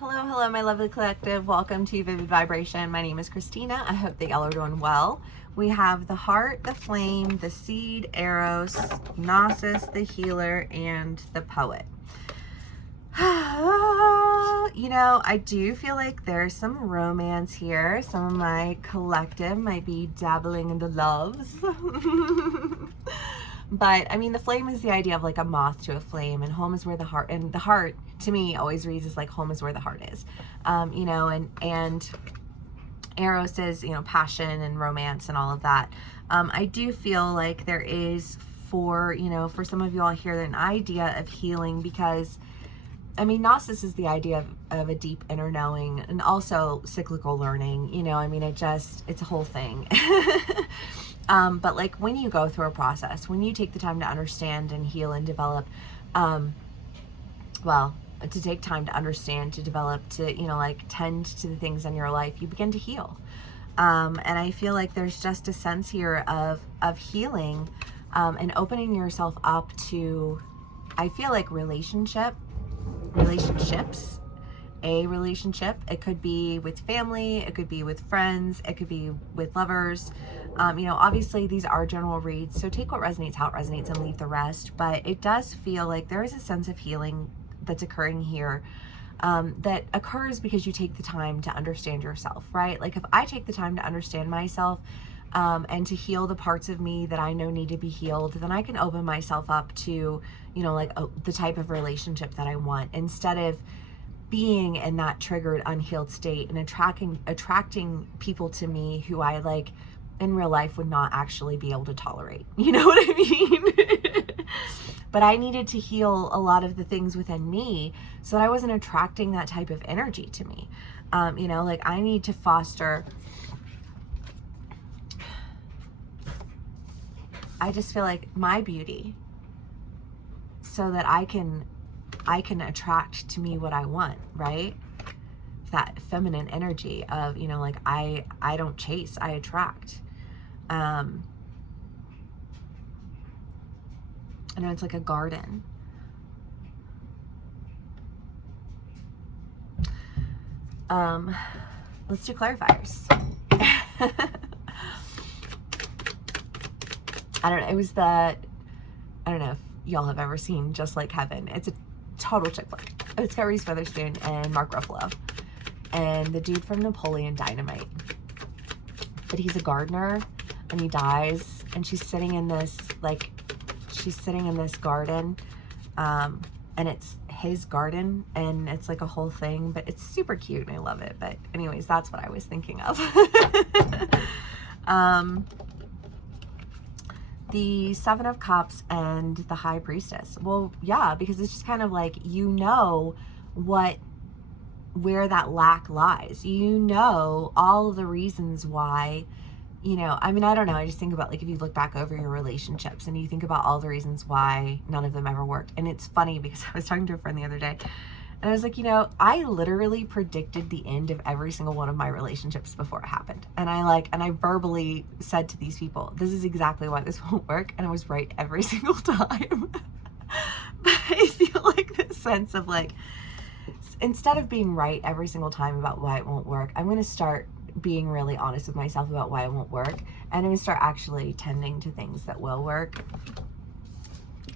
Hello, hello, my lovely collective. Welcome to Vivid Vibration. My name is Christina. I hope that y'all are doing well. We have the heart, the flame, the seed, Eros, Gnosis, the healer, and the poet. You know, I do feel like there's some romance here. Some of my collective might be dabbling in the loves. But I mean, the flame is the idea of like a moth to a flame, and home is where the heart, and the heart to me always reads as like home is where the heart is. You know, and Eros is, you know, passion and romance and all of that. I do feel like there is for some of you all here an idea of healing, because I mean, Gnosis is the idea of a deep inner knowing and also cyclical learning. You know, I mean, it's a whole thing. But like when you go through a process, when you take the time to understand and heal and develop, to take time to understand, to develop, to, you know, like tend to the things in your life, you begin to heal. And I feel like there's just a sense here of healing, and opening yourself up to, I feel like relationships, a relationship. It could be with family, it could be with friends, it could be with lovers. You know, obviously these are general reads, so take what resonates, how it resonates, and leave the rest. But it does feel like there is a sense of healing that's occurring here, that occurs because you take the time to understand yourself, right? Like if I take the time to understand myself, and to heal the parts of me that I know need to be healed, then I can open myself up to, you know, like the type of relationship that I want, instead of being in that triggered, unhealed state and attracting people to me who I like in real life would not actually be able to tolerate. You know what I mean? But I needed to heal a lot of the things within me so that I wasn't attracting that type of energy to me. You know, like I need to foster, I just feel like my beauty, so that I can attract to me what I want, right? That feminine energy of, you know, like I don't chase, I attract. I know it's like a garden. Let's do clarifiers. I don't know if y'all have ever seen Just Like Heaven. It's a total chick flick. It's got Reese Witherspoon and Mark Ruffalo and the dude from Napoleon Dynamite. But he's a gardener and he dies, and she's sitting in this garden, and it's his garden, and it's like a whole thing, but it's super cute and I love it. But anyways, that's what I was thinking of. The Seven of Cups and the High Priestess. Well, yeah, because it's just kind of like, you know where that lack lies. You know all the reasons why, you know, I mean, I don't know. I just think about like if you look back over your relationships and you think about all the reasons why none of them ever worked. And it's funny because I was talking to a friend the other day and I was like, you know, I literally predicted the end of every single one of my relationships before it happened. And I verbally said to these people, this is exactly why this won't work. And I was right every single time. But I feel like this sense of like, instead of being right every single time about why it won't work, I'm going to start being really honest with myself about why it won't work. And I'm going to start actually tending to things that will work,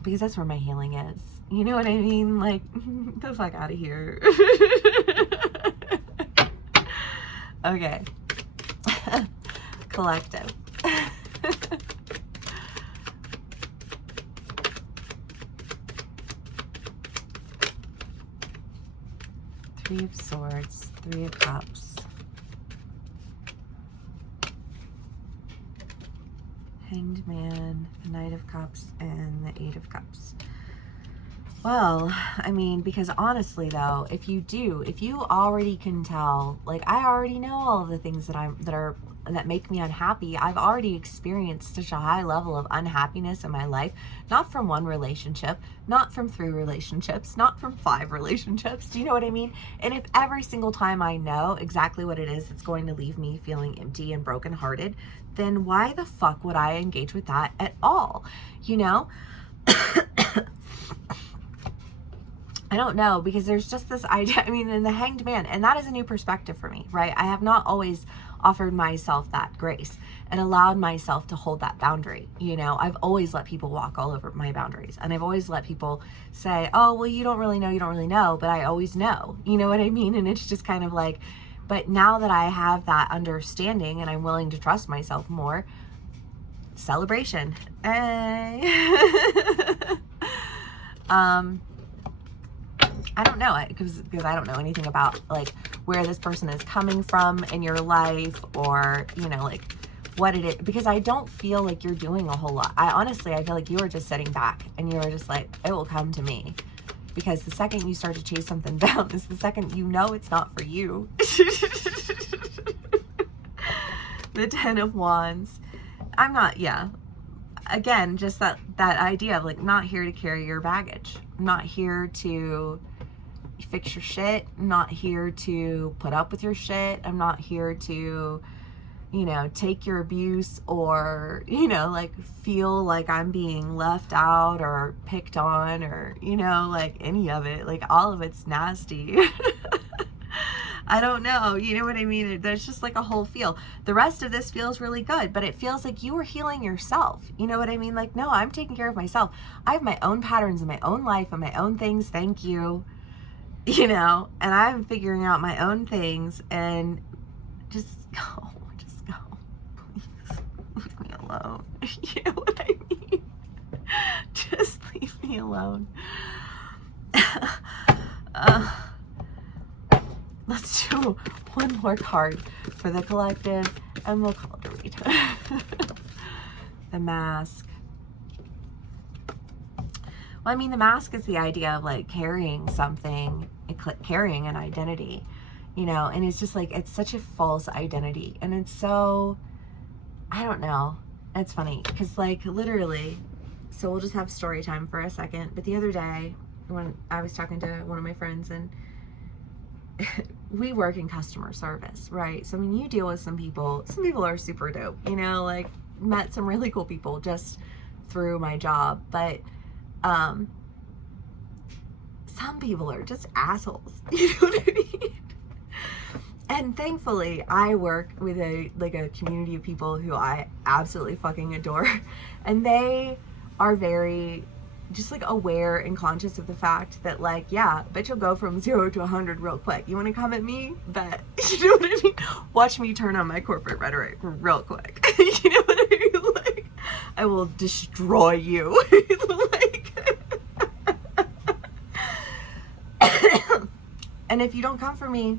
because that's where my healing is. You know what I mean? Like, get the fuck out of here. Okay. Collective. Three of Swords, Three of Cups, Hanged Man, the Knight of Cups, and the Eight of Cups. Well, I mean, because honestly though, if you already can tell, like I already know all of the things that make me unhappy. I've already experienced such a high level of unhappiness in my life, not from one relationship, not from 3 relationships, not from 5 relationships. Do you know what I mean? And if every single time I know exactly what it is that's going to leave me feeling empty and brokenhearted, then why the fuck would I engage with that at all? You know? I don't know, because there's just this idea, I mean, in the Hanged Man, and that is a new perspective for me, right? I have not always offered myself that grace and allowed myself to hold that boundary. You know, I've always let people walk all over my boundaries, and I've always let people say, oh, well, you don't really know, but I always know, you know what I mean? And it's just kind of like, but now that I have that understanding and I'm willing to trust myself more, celebration. Hey. I don't know it because I don't know anything about like where this person is coming from in your life, or, you know, like what it is, because I don't feel like you're doing a whole lot. I feel like you are just sitting back and you are just like, it will come to me, because the second you start to chase something down is the second you know it's not for you. The Ten of Wands. I'm not, yeah. Again, just that idea of like, not here to carry your baggage. I'm not here to fix your shit. I'm not here to put up with your shit. I'm not here to, you know, take your abuse, or, you know, like feel like I'm being left out or picked on, or, you know, like any of it. Like all of it's nasty. I don't know, you know what I mean? There's just like a whole feel. The rest of this feels really good, but it feels like you are healing yourself. You know what I mean? Like, no, I'm taking care of myself. I have my own patterns in my own life and my own things. Thank you. You know, and I'm figuring out my own things, and just go, please leave me alone. You know what I mean? Just leave me alone. Let's do one more card for the collective, and we'll call it a read. The Mask. Well, I mean, the mask is the idea of like carrying something, carrying an identity, you know, and it's just like, it's such a false identity. And it's so, I don't know. It's funny because like literally, so we'll just have story time for a second. But the other day when I was talking to one of my friends, and we work in customer service, right? So when you deal with some people are super dope, you know, like met some really cool people just through my job, but some people are just assholes, you know what I mean? And thankfully I work with a community of people who I absolutely fucking adore, and they are very just like aware and conscious of the fact that like, yeah, bitch, you'll go from 0 to 100 real quick. You want to come at me? Bet. You know what I mean? Watch me turn on my corporate rhetoric real quick. You know what I mean? Like, I will destroy you. Like, and if you don't come for me,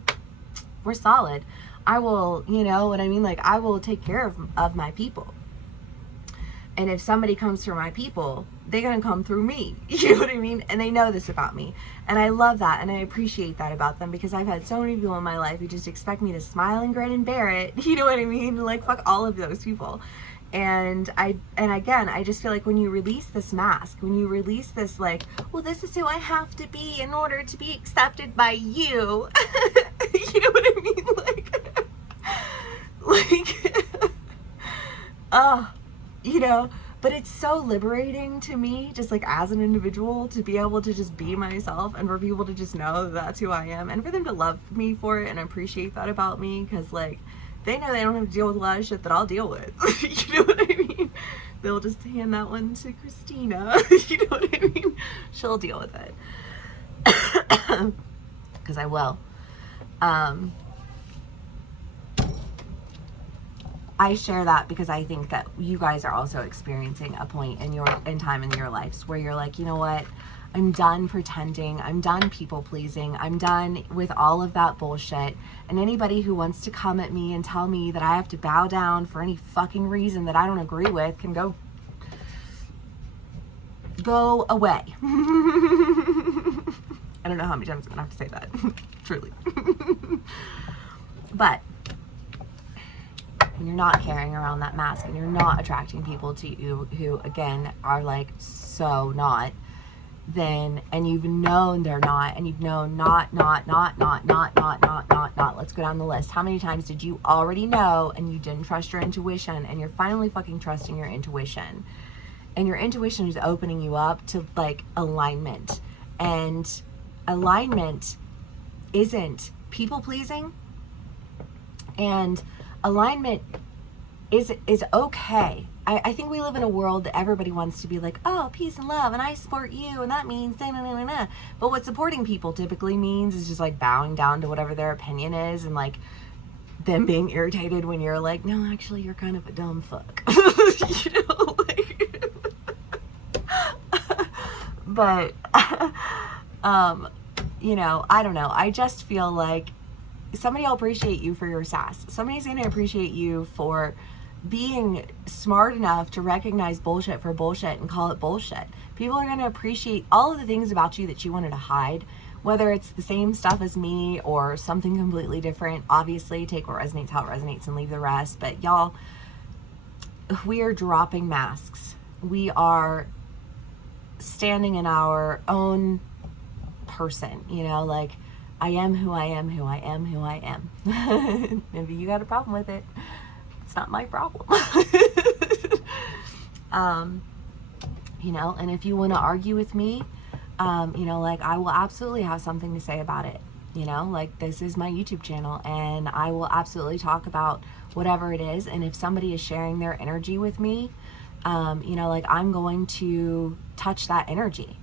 we're solid. I will, you know what I mean? Like, I will take care of my people. And if somebody comes through my people, they're going to come through me. You know what I mean? And they know this about me. And I love that. And I appreciate that about them, because I've had so many people in my life who just expect me to smile and grin and bear it. You know what I mean? Like, fuck all of those people. And again, I just feel like when you release this mask, when you release this, like, well, this is who I have to be in order to be accepted by you. You know what I mean? You know, but it's so liberating to me, just like as an individual, to be able to just be myself, and for people to just know that that's who I am, and for them to love me for it and appreciate that about me, because like they know they don't have to deal with a lot of shit that I'll deal with. You know what I mean? They'll just hand that one to Christina. You know what I mean? She'll deal with it. Because I will. I share that because I think that you guys are also experiencing a point in time in your lives where you're like, you know what? I'm done pretending. I'm done people pleasing. I'm done with all of that bullshit. And anybody who wants to come at me and tell me that I have to bow down for any fucking reason that I don't agree with can go away. I don't know how many times I'm gonna have to say that. Truly. But when you're not carrying around that mask and you're not attracting people to you who, again, are like so not, then, and you've known they're not, and you've known not, let's go down the list. How many times did you already know and you didn't trust your intuition, and you're finally fucking trusting your intuition, and your intuition is opening you up to like alignment, and alignment isn't people pleasing, and alignment is okay. I think we live in a world that everybody wants to be like, oh, peace and love, and I support you, and that means da, na, na, na, na. But what supporting people typically means is just like bowing down to whatever their opinion is, and like them being irritated when you're like, no, actually, you're kind of a dumb fuck. You know, like, but, you know, I don't know. I just feel like somebody will appreciate you for your sass. Somebody's going to appreciate you for being smart enough to recognize bullshit for bullshit and call it bullshit. People are going to appreciate all of the things about you that you wanted to hide, whether it's the same stuff as me or something completely different. Obviously, take what resonates, how it resonates, and leave the rest. But y'all, we are dropping masks. We are standing in our own person, you know, like, I am who I am, who I am, who I am. If you got a problem with it, it's not my problem. You know, and if you want to argue with me, you know, like, I will absolutely have something to say about it. You know, like, this is my YouTube channel, and I will absolutely talk about whatever it is. And if somebody is sharing their energy with me, you know, like, I'm going to touch that energy.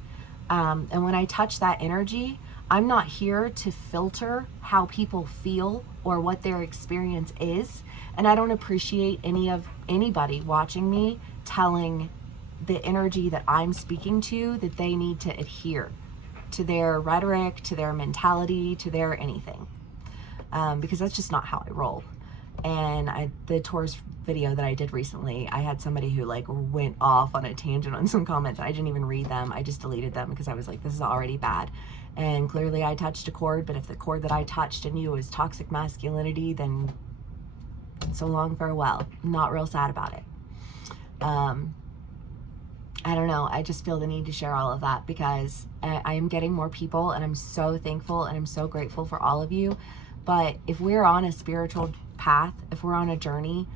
And when I touch that energy, I'm not here to filter how people feel or what their experience is. And I don't appreciate anybody watching me telling the energy that I'm speaking to that they need to adhere to their rhetoric, to their mentality, to their anything. Because that's just not how I roll. And the Taurus video that I did recently, I had somebody who like went off on a tangent on some comments. I didn't even read them. I just deleted them because I was like, this is already bad. And clearly I touched a chord, but if the chord that I touched and knew was toxic masculinity, then so long, farewell. I'm not real sad about it. I don't know. I just feel the need to share all of that because I am getting more people, and I'm so thankful and I'm so grateful for all of you. But if we're on a spiritual path, if we're on a journey,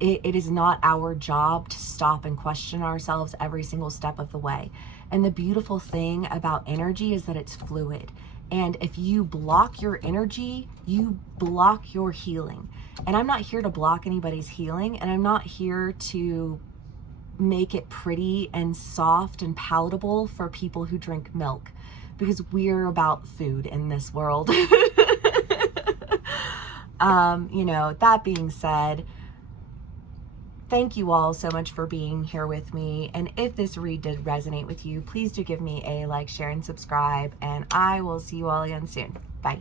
it is not our job to stop and question ourselves every single step of the way. And the beautiful thing about energy is that it's fluid. And if you block your energy, you block your healing. And I'm not here to block anybody's healing, and I'm not here to make it pretty and soft and palatable for people who drink milk, because we're about food in this world. You know, that being said, thank you all so much for being here with me. And if this read did resonate with you, please do give me a like, share, and subscribe. And I will see you all again soon. Bye.